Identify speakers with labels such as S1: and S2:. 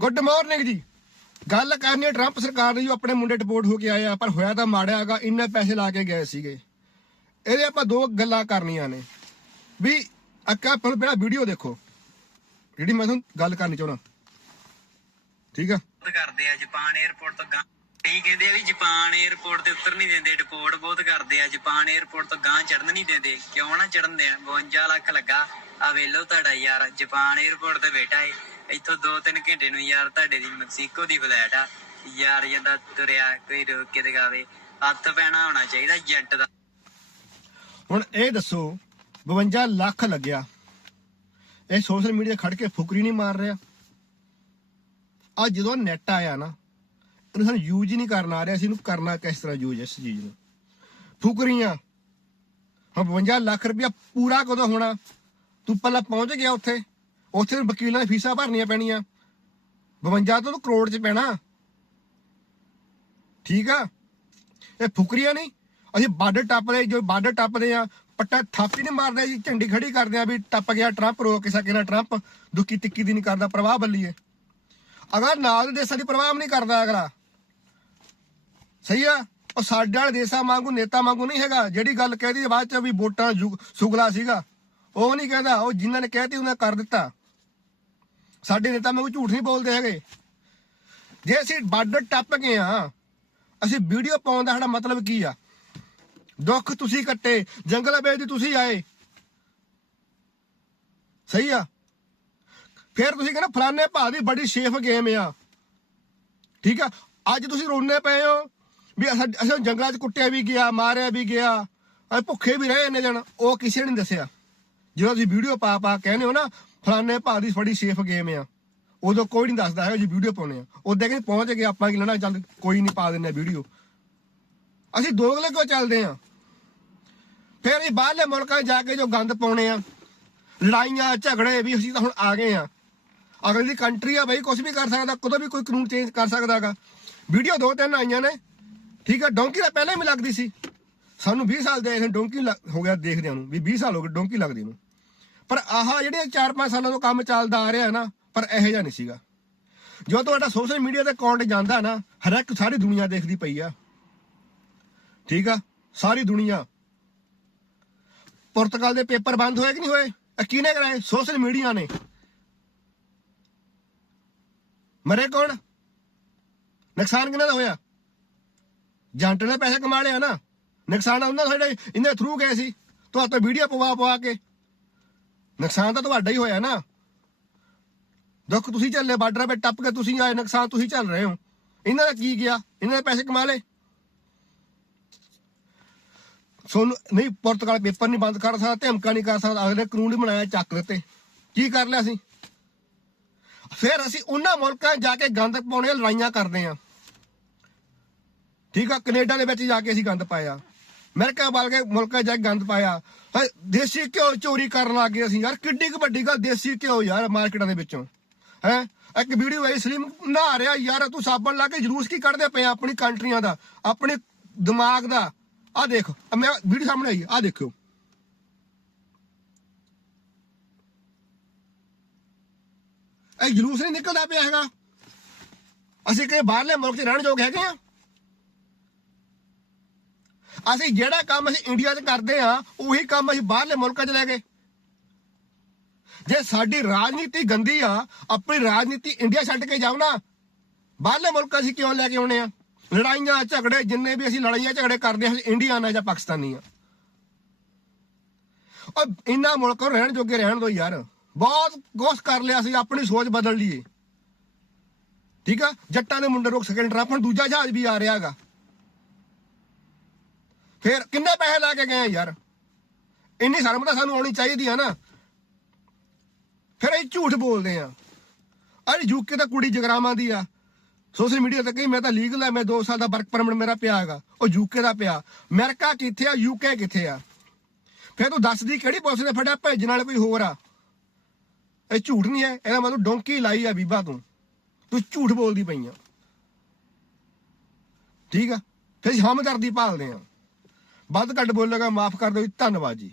S1: Good morning ਜੀ। ਗੱਲ ਕਰਨੀ ਟਰੰਪ ਸਰਕਾਰ ਨੇ ਜੋ ਆਪਣੇ ਮੁੰਡੇ ਡਿਪੋਰਟ ਹੋ ਕੇ ਆਇਆ ਪਰ ਹੋਇਆ ਤਾਂ ਮਾੜਿਆ ਹੈਗਾ, ਇੰਨੇ ਪੈਸੇ ਲਾ ਕੇ ਗਏ ਸੀਗੇ। ਇਹਦੇ ਆਪਾਂ ਦੋ ਗੱਲਾਂ ਕਰਨੀਆਂ ਨੇ। ਵੀ ਅੱਕਾ ਪਹਿਲਾਂ ਪਹਿਲਾਂ ਵੀਡੀਓ ਦੇਖੋ। ਜਿਹੜੀ ਮੈਂ ਤੁਹਾਨੂੰ ਗੱਲ ਕਰਨੀ ਚਾਹਣਾ ਠੀਕ ਆ?
S2: ਕਰਦੇ ਆ ਜਾਪਾਨ 에어ਪੋਰਟ ਤੋਂ ਕਈ ਕਹਿੰਦੇ ਆ ਵੀ ਜਾਪਾਨ 에어ਪੋਰਟ ਤੇ ਉਤਰ ਨਹੀਂ ਦਿੰਦੇ ਡਿਪੋਰਟ ਬਹੁਤ ਕਰਦੇ ਆ। ਜਾਪਾਨ 에어ਪੋਰਟ ਤੋਂ ਗਾਂ ਚੜਨ ਨਹੀਂ ਦਿੰਦੇ। ਕਿਉਂ ਨਾ ਚੜਨ ਦੇ 52 ਲੱਖ ਲੱਗਾ। ਆ ਵੇਲੋ ਤੁਹਾਡਾ ਯਾਰ, ਜਾਪਾਨ 에어ਪੋਰਟ ਤੇ ਬੇਟਾ ਏ। ਇੱਥੋਂ 2-3 ਘੰਟੇ ਨੂੰ ਯਾਰ ਤੁਹਾਡੇ ਦੀ ਮੈਕਸੀਕੋ ਦੀ ਫਲੈਟ ਆ। ਯਾਰ ਜਦਾ ਤੁਰਿਆ ਕੋਈ ਰੋਕ ਕੇ ਦਿਖਾਵੇ। ਹੱਥ ਪੈਣਾ ਹੋਣਾ ਚਾਹੀਦਾ ਜੈਟ ਦਾ।
S1: ਹੁਣ ਇਹ ਦੱਸੋ 52 ਲੱਖ ਲੱਗਿਆ। ਇਹ ਸੋਸ਼ਲ ਮੀਡੀਆ ਖੜ ਕੇ ਫੁਕਰੀ ਨਹੀਂ ਮਾਰ ਰਿਹਾ। ਆ ਜਦੋਂ ਨੈਟ ਆਇਆ ਨਾ, ਇਹਨੂੰ ਸਾਨੂੰ ਯੂਜ਼ ਹੀ ਨਹੀਂ ਕਰਨਾ ਆ ਰਿਹਾ ਸੀ, ਇਹਨੂੰ ਕਰਨਾ ਕਿਸ ਤਰ੍ਹਾਂ ਯੂਜ਼ ਇਸ ਚੀਜ਼ ਨੂੰ? ਫੁਕਰੀਆਂ। ਹੁਣ 52 ਲੱਖ ਰੁਪਇਆ ਪੂਰਾ ਕਦੋਂ ਹੋਣਾ? ਤੂੰ ਪਹਿਲਾਂ ਪਹੁੰਚ ਗਿਆ ਉੱਥੇ। ਉੱਥੇ ਵਕੀਲਾਂ ਦੀ ਫੀਸਾਂ ਭਰਨੀਆਂ ਪੈਣੀਆਂ। 52 ਤੋਂ ਕਰੋੜ ਚ ਪੈਣਾ। ਠੀਕ ਆ? ਇਹ ਫੁਕਰੀਆਂ ਨਹੀਂ। ਅਸੀਂ ਬਾਰਡਰ ਟੱਪਦੇ ਜੋ ਬਾਰਡਰ ਟੱਪਦੇ ਆ, ਪੱਟਾ ਥਾਪੀ ਨਹੀਂ ਮਾਰਦੇ ਜੀ ਝੰਡੀ ਖੜੀ ਕਰਦੇ ਆ ਵੀ ਟੱਪ ਗਿਆ ਟਰੰਪ, ਰੋਕ ਕੇ ਸਕੇ ਨਾ ਟਰੰਪ ਦੁੱਕੀ ਤਿੱਕੀ ਦੀ ਨਹੀਂ ਕਰਦਾ, ਪ੍ਰਵਾਹ ਬੱਲੀਏ। ਅਗਰ ਨਾਲ ਦੇ ਦੇਸ਼ਾਂ ਦੀ ਪ੍ਰਵਾਹ ਵੀ ਨਹੀਂ ਕਰਦਾ ਅਗਲਾ। ਸਹੀ ਆ? ਉਹ ਸਾਡੇ ਵਾਲੇ ਦੇਸ਼ਾਂ ਵਾਂਗੂ, ਨੇਤਾ ਵਾਂਗੂ ਨਹੀਂ ਹੈਗਾ। ਜਿਹੜੀ ਗੱਲ ਕਹਿਦੀ ਬਾਅਦ ਚ ਵੀ ਵੋਟਾਂ ਜੁਗ- ਸੁਗਲਾ ਸੀਗਾ। ਉਹ ਨਹੀਂ ਕਹਿੰਦਾ, ਉਹ ਜਿਨ੍ਹਾਂ ਨੇ ਕਹਿਤੀ ਉਹਨਾਂ ਕਰ ਦਿੱਤਾ। ਸਾਡੇ ਨੇਤਾ ਵਾਂਗੂ ਝੂਠ ਨਹੀਂ ਬੋਲਦੇ ਹੈਗੇ। ਜੇ ਅਸੀਂ ਬਾਰਡਰ ਟੱਪ ਗਏ ਆ ਅਸੀਂ ਵੀਡੀਓ ਪਾਉਣ ਦਾ ਸਾਡਾ ਮਤਲਬ ਕੀ ਆ? ਦੁੱਖ ਤੁਸੀਂ ਕੱਟੇ, ਜੰਗਲ ਵੇਚ ਦੀ ਤੁਸੀਂ ਆਏ। ਸਹੀ ਆ? ਫਿਰ ਤੁਸੀਂ ਕਹਿੰਦੇ ਫਲਾਣੇ ਭਾ ਦੀ ਬੜੀ ਸੇਫ ਗੇਮ ਆ। ਠੀਕ ਆ? ਅੱਜ ਤੁਸੀਂ ਰੋਣੇ ਪਏ ਹੋ ਵੀ ਅਸਾਂ ਅਸਾਂ ਜੰਗਲਾਂ 'ਚ ਕੁੱਟਿਆ ਵੀ ਗਿਆ, ਮਾਰਿਆ ਵੀ ਗਿਆ। ਅਸੀਂ ਭੁੱਖੇ ਵੀ ਰਹੇ ਇੰਨੇ ਜਣ, ਉਹ ਕਿਸੇ ਨੇ ਨਹੀਂ ਦੱਸਿਆ। ਜਦੋਂ ਤੁਸੀਂ ਵੀਡੀਓ ਪਾ ਪਾ ਕਹਿੰਦੇ ਹੋ ਨਾ ਫਲਾਣੇ ਭਾ ਦੀ ਬੜੀ ਸੇਫ ਗੇਮ ਆ। ਉਦੋਂ ਕੋਈ ਨਹੀਂ ਦੱਸਦਾ ਹੈ ਜੀ ਵੀਡੀਓ ਪਾਉਣੇ ਆ। ਉਦੋਂ ਕਹਿੰਦੇ ਪਹੁੰਚ ਗਏ ਆਪਾਂ ਕੀ ਲੈਣਾ, ਚੱਲ ਕੋਈ ਨਹੀਂ ਪਾ ਦਿੰਦੇ ਵੀਡੀਓ ਅਸੀਂ ਦੋਗਲੇ ਕਿਉਂ ਚੱਲਦੇ ਆ। ਫਿਰ ਇਹ ਬਾਹਰਲੇ ਮੁਲਕਾਂ 'ਚ ਜਾ ਕੇ ਜੋ ਗੰਦ ਪਾਉਣੇ ਆ, ਲੜਾਈਆਂ, ਝਗੜੇ ਵੀ ਅਸੀਂ ਤਾਂ ਹੁਣ ਆ ਗਏ ਆ। ਅਗਲੀ ਦੀ ਕੰਟਰੀ ਆ ਬਈ ਕੁਝ ਵੀ ਕਰ ਸਕਦਾ, ਕਦੋਂ ਵੀ ਕੋਈ ਕਾਨੂੰਨ ਚੇਂਜ ਕਰ ਸਕਦਾਗਾ ਵੀਡੀਓ ਦੋ ਤਿੰਨ ਆਈਆਂ ਨੇ, ਠੀਕ ਆ, ਡੋਂਕੀ ਤਾਂ ਪਹਿਲਾਂ ਵੀ ਲੱਗਦੀ ਸੀ। ਸਾਨੂੰ 20 ਸਾਲ ਦੇ ਡੋਂਕੀ ਲੱਗ- ਹੋ ਗਿਆ ਦੇਖਦਿਆਂ ਨੂੰ, ਵੀ 20 ਸਾਲ ਹੋ ਗਏ ਡੋਂਕੀ ਲੱਗਦੀ ਨੂੰ। ਪਰ ਆਹ ਜਿਹੜੀਆਂ 4-5 ਸਾਲਾਂ ਤੋਂ ਕੰਮ ਚੱਲਦਾ ਆ ਰਿਹਾ ਨਾ, ਪਰ ਇਹੋ ਜਿਹਾ ਨਹੀਂ ਸੀਗਾ। ਜੋ ਤੁਹਾਡਾ ਸੋਸ਼ਲ ਮੀਡੀਆ ਤੇ ਅਕਾਊਂਟ ਜਾਂਦਾ ਨਾ ਹਰ ਇੱਕ ਸਾਰੀ ਦੁਨੀਆ ਦੇਖਦੀ ਪਈ ਆ। ਠੀਕ ਆ? ਸਾਰੀ ਦੁਨੀਆ। ਪੁਰਤਗਾਲ ਦੇ ਪੇਪਰ ਬੰਦ ਹੋਏ ਕਿ ਨਹੀਂ ਹੋਏ? ਇਹ ਕਿਹਨੇ ਕਰਾਏ? ਸੋਸ਼ਲ ਮੀਡੀਆ ਨੇ। ਮਰੇ ਕੌਣ? ਨੁਕਸਾਨ ਕਿਹਨਾਂ ਦਾ ਹੋਇਆ? ਜੰਟ ਨੇ ਪੈਸੇ ਕਮਾ ਲਿਆ ਨਾ। ਨੁਕਸਾਨ ਉਹਨਾਂ ਦਾ ਸਾਡੇ ਇਹਦੇ ਥਰੂ ਗਏ ਸੀ। ਤੁਹਾਡੇ ਵੀਡੀਓ ਪਵਾ ਪਵਾ ਕੇ। ਨੁਕਸਾਨ ਤਾਂ ਤੁਹਾਡਾ ਹੀ ਹੋਇਆ ਨਾ। ਦੁੱਖ, ਤੁਸੀਂ ਚੱਲੇ ਬਾਰਡਰ 'ਤੇ ਟੱਪ ਕੇ ਤੁਸੀਂ ਆਏ, ਨੁਕਸਾਨ ਤੁਸੀਂ ਚੱਲ ਰਹੇ ਹੋ। ਇਹਨਾਂ ਦਾ ਕੀ ਗਿਆ? ਇਹਨਾਂ ਦੇ ਪੈਸੇ ਕਮਾ ਲਏ। ਸੋਨੂੰ, ਨਹੀਂ, ਪੁਰਤਗਾਲ ਪੇਪਰ ਨਹੀਂ ਬੰਦ ਕਰ ਸਕਦਾ ਧਮਕਾ ਨਹੀਂ ਕਰ ਸਕਦਾ, ਅਗਲੇ ਕਾਨੂੰਨ ਹੀ ਬਣਾਇਆ, ਚੱਕ ਦਿੱਤੇ। ਕੀ ਕਰ ਲਿਆ ਅਸੀਂ? ਫਿਰ ਅਸੀਂ ਉਹਨਾਂ ਮੁਲਕਾਂ ਜਾ ਕੇ ਗੰਦ ਪਾਉਣੇ, ਲੜਾਈਆਂ ਕਰਦੇ ਆ ਠੀਕ ਆ, ਕੈਨੇਡਾ ਦੇ ਵਿੱਚ ਜਾ ਕੇ ਅਸੀਂ ਗੰਦ ਪਾਇਆ। ਅਮਰੀਕਾ ਵਾਲ ਕੇ ਮੁਲਕਾਂ ਜਾ ਕੇ ਗੰਦ ਪਾਇਆ। ਦੇਸੀ ਘਿਓ ਚੋਰੀ ਕਰਨ ਲੱਗ ਗਏ ਅਸੀਂ ਯਾਰ, ਕਿੱਡੀ ਕੁ ਵੱਡੀ ਗੱਲ, ਦੇਸੀ ਘਿਓ ਯਾਰ ਮਾਰਕੀਟਾਂ ਦੇ ਵਿੱਚੋਂ। ਹੈ? ਇੱਕ ਵੀਡੀਓ ਆਈ ਸਲੀਮ ਨਹਾ ਰਿਹਾ ਯਾਰ, ਤੂੰ ਸਾਬਣ ਲਾ ਕੇ ਜਲੂਸ ਕੀ ਕੱਢਦੇ ਪਏ ਆਪਣੀ ਕੰਟਰੀਆਂ ਦਾ, ਆਪਣੇ ਦਿਮਾਗ ਦਾ। ਆ ਦੇਖ ਮੈਂ ਵੀਡੀਓ ਸਾਹਮਣੇ ਆਈ ਆ ਦੇਖਿਓ। ਇਹ ਜਲੂਸ ਨਹੀਂ ਨਿਕਲਦਾ ਪਿਆ ਹੈਗਾ। ਅਸੀਂ ਕਿ ਬਾਹਰਲੇ ਮੁਲਕ 'ਚ ਰਹਿਣ ਯੋਗ ਹੈਗੇ ਆ? ਅਸੀਂ ਜਿਹੜਾ ਕੰਮ ਅਸੀਂ ਇੰਡੀਆ 'ਚ ਕਰਦੇ ਆ ਉਹੀ ਕੰਮ ਅਸੀਂ ਬਾਹਰਲੇ ਮੁਲਕਾਂ 'ਚ ਲੈ ਗਏ ਜੇ ਸਾਡੀ ਰਾਜਨੀਤੀ ਗੰਦੀ ਆ, ਆਪਣੀ ਰਾਜਨੀਤੀ ਇੰਡੀਆ ਛੱਡ ਕੇ ਜਾਓ ਨਾ। ਬਾਹਰਲੇ ਮੁਲਕਾਂ 'ਚ ਕਿਉਂ ਲੈ ਕੇ ਆਉਣੇ ਆ? ਲੜਾਈਆਂ, ਝਗੜੇ, ਜਿੰਨੇ ਵੀ ਅਸੀਂ ਲੜਾਈਆਂ, ਝਗੜੇ ਕਰਦੇ ਹਾਂ, ਅਸੀਂ ਇੰਡੀਆ ਨਾਲ ਜਾਂ ਪਾਕਿਸਤਾਨੀ ਆ। ਉਹ ਇੰਨਾ ਮੁਲਕ ਰਹਿਣ ਜੋਗੇ ਰਹਿਣ ਦੋ ਯਾਰ। ਬਹੁਤ ਕੋਸ਼ਿਸ਼ ਕਰ ਲਿਆ ਸੀ, ਆਪਣੀ ਸੋਚ ਬਦਲ ਲਈਏ। ਠੀਕ ਆ? ਜੱਟਾਂ ਦੇ ਮੁੰਡੇ ਰੋਕ ਸਕਿੰਡ ਟਰੱਪ ਹੁਣ ਦੂਜਾ ਜਹਾਜ਼ ਵੀ ਆ ਰਿਹਾ ਹੈਗਾ। ਫਿਰ ਕਿੰਨੇ ਪੈਸੇ ਲਾ ਕੇ ਗਏ ਆ ਯਾਰ? ਇੰਨੀ ਸ਼ਰਮ ਤਾਂ ਸਾਨੂੰ ਆਉਣੀ ਚਾਹੀਦੀ ਆ ਨਾ। ਫਿਰ ਇਹ ਝੂਠ ਬੋਲਦੇ ਆ। ਅਰੇ ਯੂਕੇ ਤਾਂ ਕੁੜੀ ਜਗਰਾਵਾਂ ਦੀ ਆ। ਸੋਸ਼ਲ ਮੀਡੀਆ ਤੇ ਕਹੀ, ਮੈਂ ਤਾਂ ਲੀਗਲ ਆ, ਮੈਂ 2 ਸਾਲ ਦਾ ਵਰਕ ਪਰਮਿਟ ਮੇਰਾ ਪਿਆ ਹੈਗਾ। ਉਹ ਯੂਕੇ ਦਾ ਪਿਆ। ਅਮਰੀਕਾ ਕਿੱਥੇ ਆ ਯੂਕੇ ਕਿੱਥੇ ਆ? ਫਿਰ ਤੂੰ ਦੱਸਦੀ ਕਿਹੜੀ ਪੁਲਿਸ ਨੇ ਫੜਿਆ, ਭੇਜਣ ਵਾਲੇ ਕੋਈ ਹੋਰ ਆ? ਇਹ ਝੂਠ ਨਹੀਂ ਹੈ, ਇਹਦਾ ਮਤਲਬ ਡੋਂਕੀ ਲਾਈ ਆ ਬੀਬਾ ਤੂੰ। ਤੂੰ ਝੂਠ ਬੋਲਦੀ ਪਈ ਆ। ਠੀਕ ਆ? ਫਿਰ ਅਸੀਂ ਹਮਦਰਦੀ ਭਾਲਦੇ ਆ। ਵੱਧ ਘੱਟ ਬੋਲੇਗਾ ਮਾਫ ਕਰ ਦਿਓ ਜੀ, ਧੰਨਵਾਦ ਜੀ।